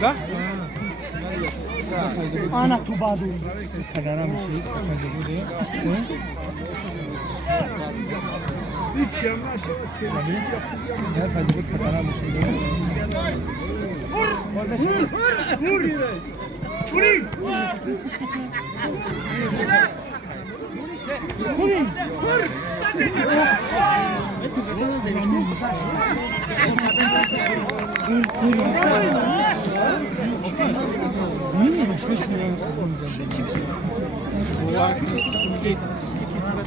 Да? Ana tu badu. Kadara mısın? Hiç yanlış yapacağım. Ne fazla bir kadara mısın? Vur yine. Vurayım. Vurayım. Nasıl kadar zevkli?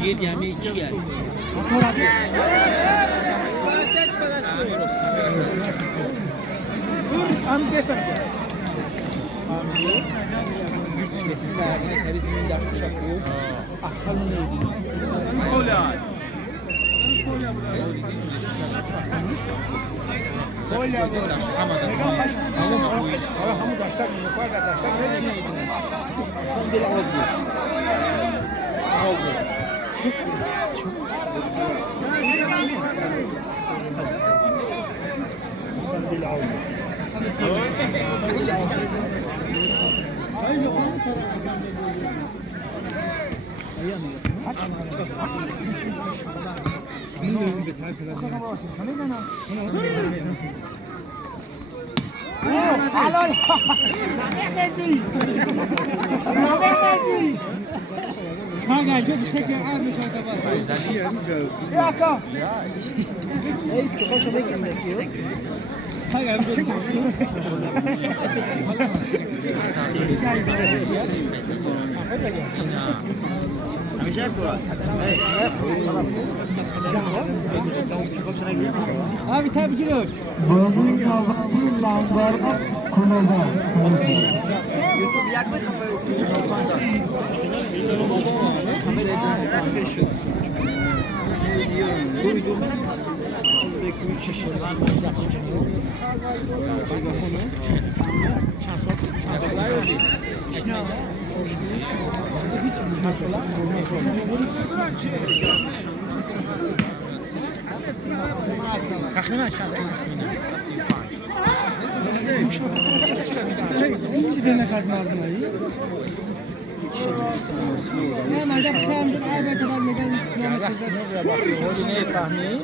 Gel yemeği içi yani. Karizmin dersi yapıyor. Aksanı neydi? Kolay. Hamı daşlar mı? Koy da daşlar ne demek? Sen bir oldu. Oldu. Sen bir oldu. Alô, não é isso. Não é isso. Kanka çok şeker almış orada. Ya ka. Ey çok hoşuma gidiyor. Hayır ben Abi tabii ki yok. Bunun yavrusu langar konuda. YouTube yaklaşık Kahveni aşağıda. İki tane kazmazdım ayı. Normalde akşamdır ayda kadar neden yemek Ne tahmin?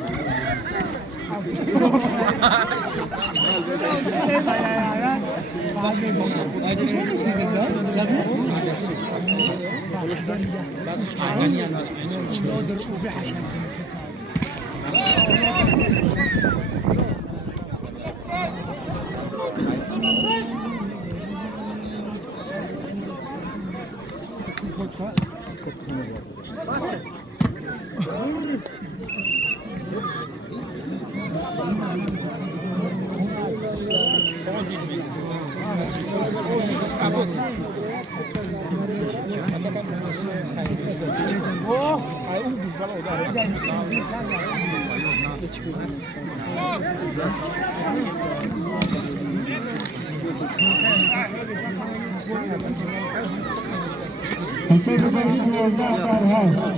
Teşekkür ederim yolda Ferhat.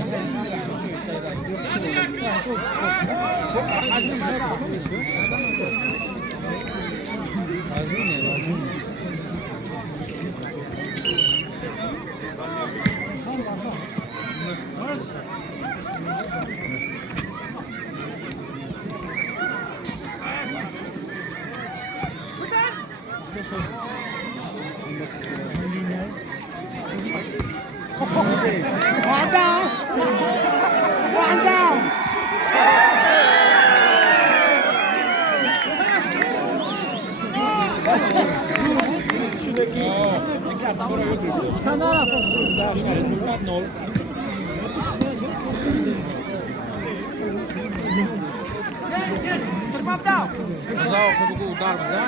Wanda! Wanda! Kanal. Rezultat 0. Za ufuk udar bize.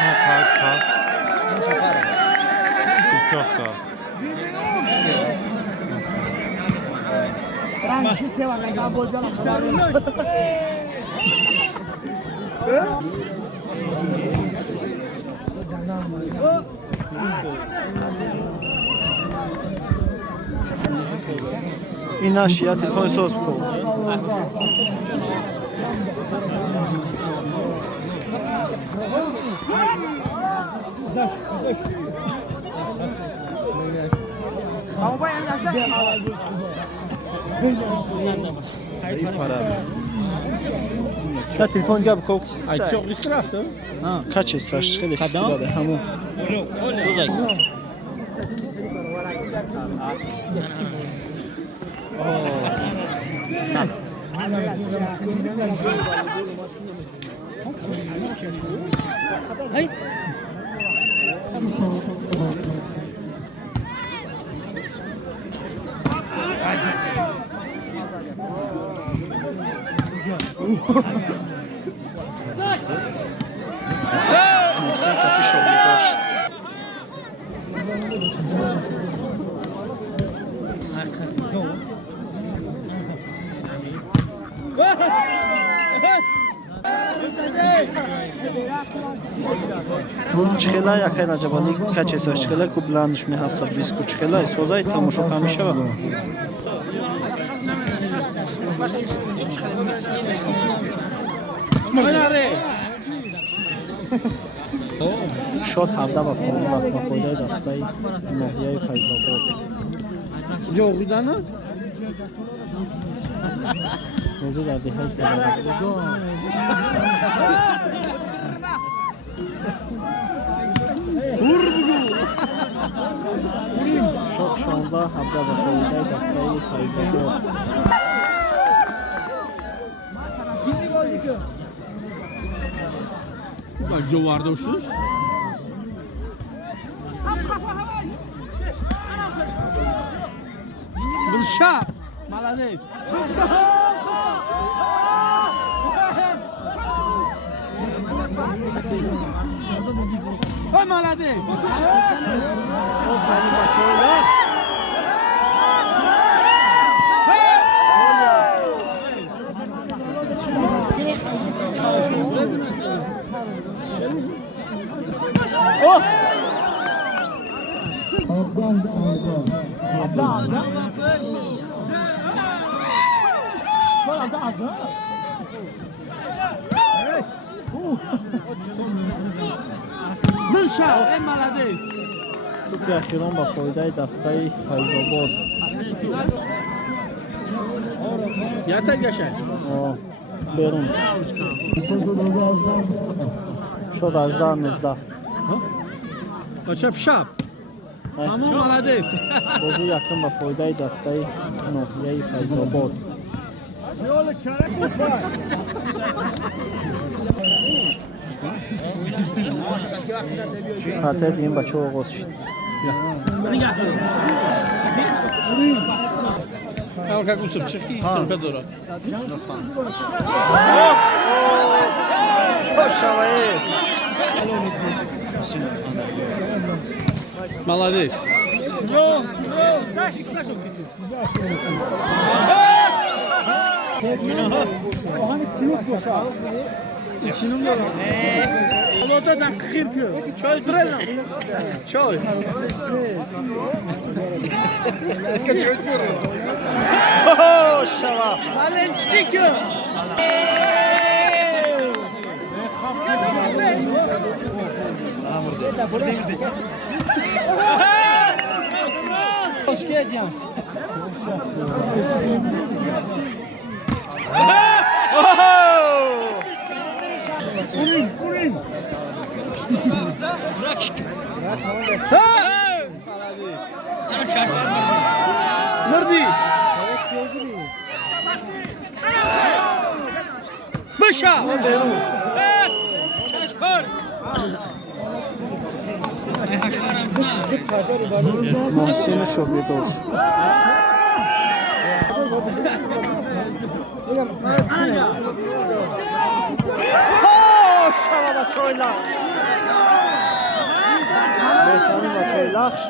Ha kalk. Çok da. Tranquilo, mas a boa dela این ناشی تلفن سوز کو لا تلفن جاب کوکس است. çok üstü rafta. Kaç esraş خیلی استفاده همون. محسن کافی شغلی داشت. چخلا یا خیلی جوانی کچه سر چخلا کو بلندش نه 720 کو چخلا سوزای تماشا کمیشه و شاد 17 و 15 با فایده دستای ناحیه فیض‌آباد. Jo gidana? موضوع در دهه 80 شاد 16 17 با فایده دستای فیض‌آباد. Bak Jovar'da uçmuş. Bursa. Молодец. Ой, молодец. Bursa. Молодец. توپ اخیران با فایده دستای فیض‌آباد. Yeter yaşa. بیرون شد 18 19 Kaçap şap. Tamam молодец. بازی یکم با فایده دستای ناحیه فیض‌آباد. خاطر این بچه آغاز شد. Al как усып чехки сумка дора. Молодец. İçinin var. Olota da kırkı. Çöl duralım. Çöl. شوا Valençtik. Hoş geldin. Urin. Nerede? Başa. محسن شغلی داشت. شوا با چویلخ بهترین با چویلخش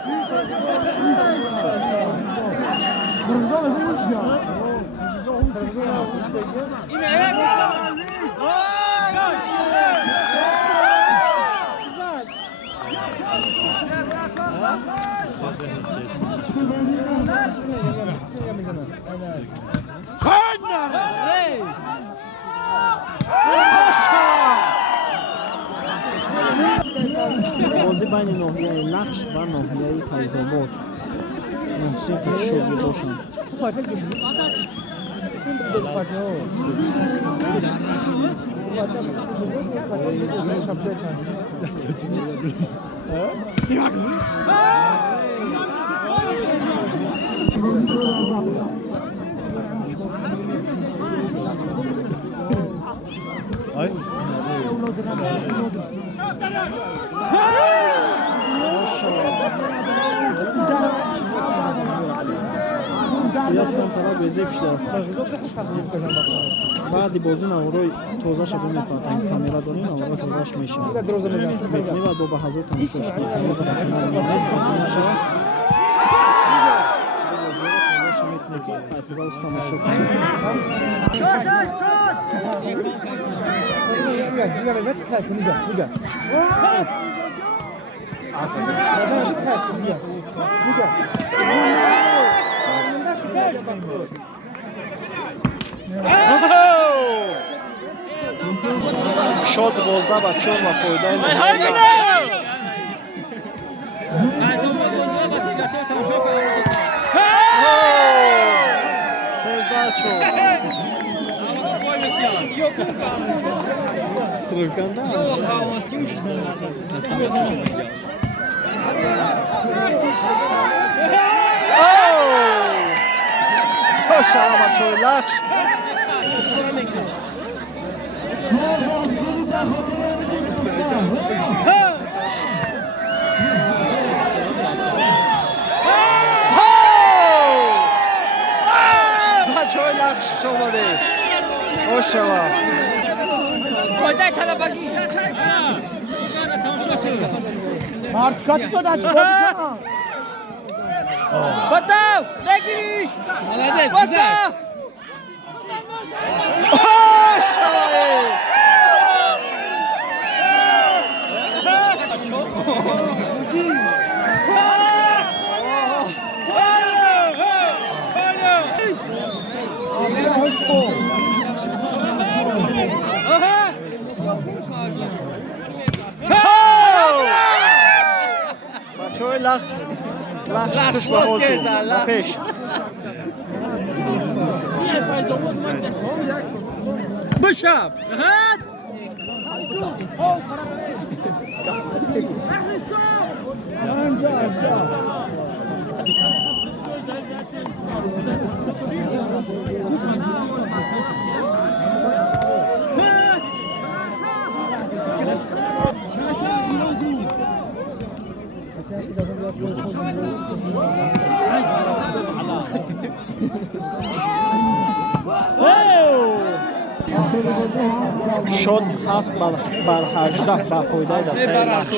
بازی байни ноҳияи Лахш ва ноҳияи Файзобод. Муҳсин шогирдошанд. Сияз камтара безе пиштааст. Баъди бозӣ наврои тозаша бимепартем. Камера дорем, наврои тозаш мешавад. Мевад бо ба ҳазор тамошош кунед. Тозаша метне ки айпиваус тамошо кунед. Шод 12 ба 4 ва фоидаи Шаламатчои Лахш. Бачаҳои Лахш омадед. Ошава. Қоидаи талабагӣ. Марчкат дода чиқор мекунам? Батав! Бегириш! Молодец, Баса! Бачаҳои Лахш туш ба ҳол ба пеш. Бышаб! Шод 7 бар 18 ба фоидаи дастаи Лахш.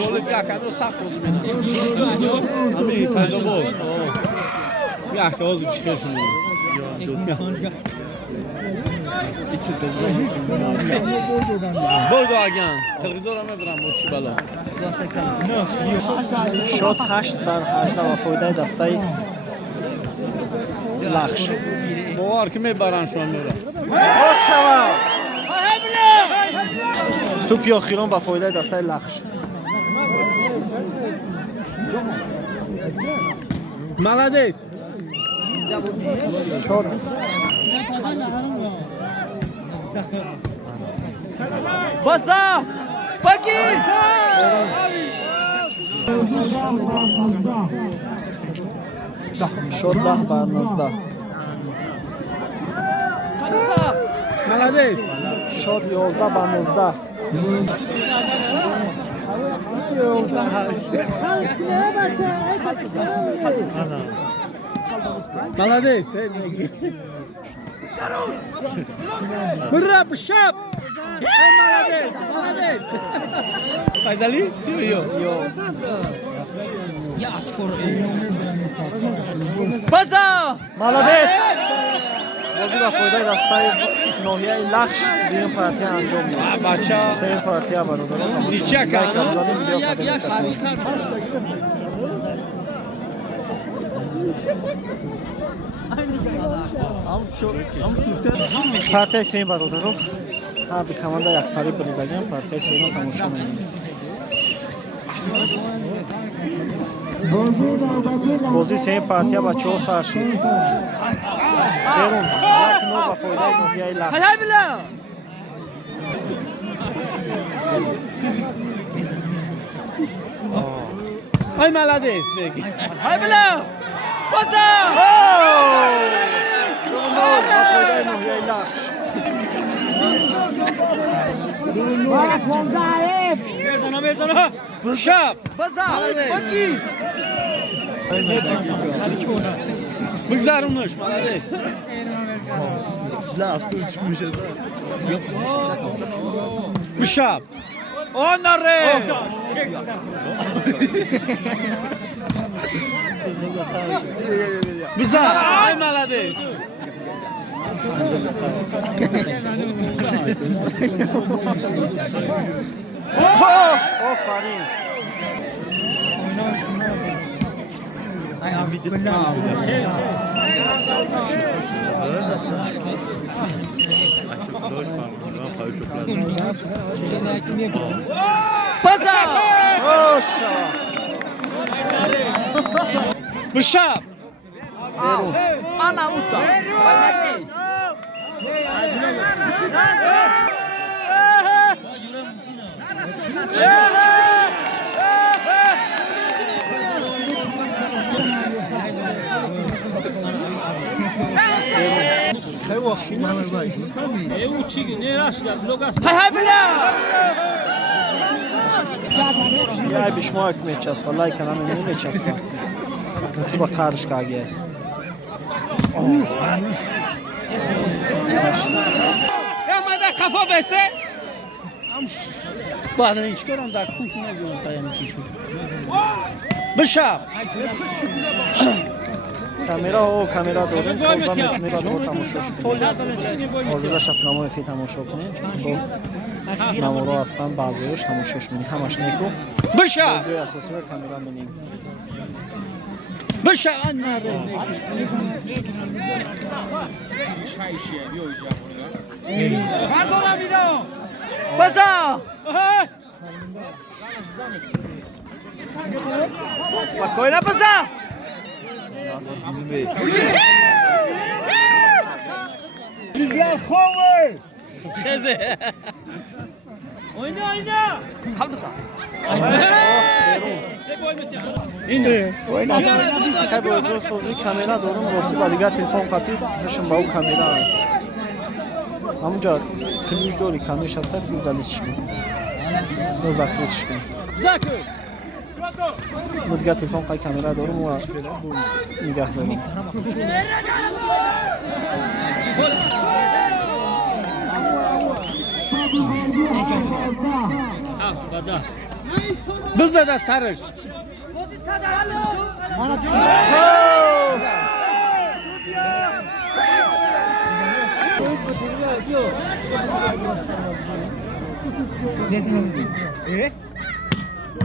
Шод 8 бар 18 ба фоидаи дастаи Лахш. باور که میبرن شما میرن Ошава. Тупи охирон ба фоидаи дастаи Лахш. Молодец! Шод Баса! Паки! Шод 10 бар 19. Молодец! Шод 11 ба 19. Молодец! Бра, бшап! Молодец! Молодец! Файзали? Йо. Баса! Молодец! бозӣ ба фоидаи дастаи ноҳияи Лахш дуюм партия анҷом ёфт. Бача сеюм партия бародарон Ничия лайкам задем видео подписатор. партияи сеюм бародарон ҳарду команда якпарӣ буридагиам партияи сеюм тамошо мекунем. بازی سه پارتیا با 4 ساعت شد. بیرون. یک نو با فایده نویای لخش. Ay malades negi. Hay bile. Basa. نو با فایده نویای لخش. Bezana. Şap. Basa. Baki. Bıgzarılmış malades. Bışap. Onları. Bızar. Ay malades. آفرین. Basa. ماشا. Bışap. Ana usta. Hay bile. یه بیشمارک میچسبه لایک کنم نمیچسبه تو با کارش کاگه Ya mada kafa bese. Bana hiç görün da kuşuna görün dayanı çişu. Bışap. کامیرا داریم توضیح میتونیم بعد با تماشاش کنیم حاضر شفنامه فی تماشا کنیم با نمورا هستن بعضیش تماشاش می‌کنیم همش نیکو Bışap. موضوع اساسی رو کامیرا می‌بینیم Bışap anları. Basa. Spokojna basa. Güzel cover. Xeze. Oyna. Kalbasa. خیلی وجود سوزی کامیرا دارم راستی با دیگه تلفن قطعی تشم با او کامیرا همونجا کلیش داری کامیش هست گودالیش کن دو زکرش کن Zakır. با دیگه تلفن قطعی کامیرا دارم و نگاه دارم Bızda da sarır.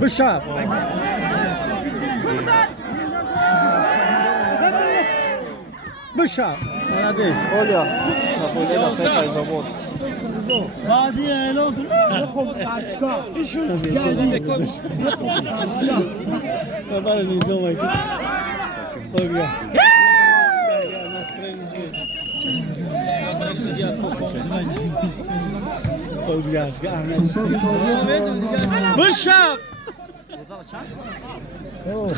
Bışap. Bışap. Молодец. Оля, на фойде на сефай завод. Бабар низом айки. Ой. Bışap.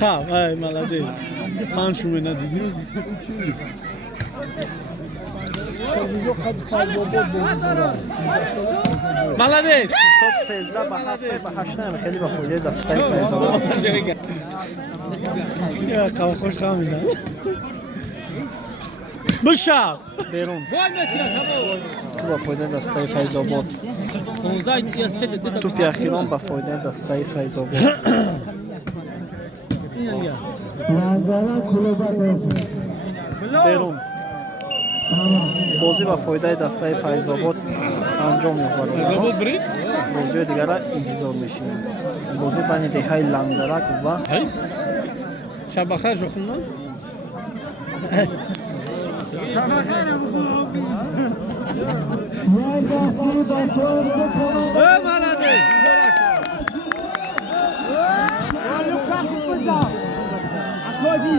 Xab, ay молодец. Panşumu ne dedi? Молодец. صبح 13 به 7 به 8 هم خیلی با فویه دستای فیض‌آباد. یا قهوه خوش خامیدم. بشاب. بیرون. تو با فویه دستای فیض‌آباد. توپ اخیران با فویه دستای فیض‌آباد. بیرون. بازی با فایده دسته فیض‌آباد انجام می‌گیرد. بازی دیگر را انتظار می‌شیم. بازی بین دههای لنگرک و شب بخیر بخونم. Malades. Akodi,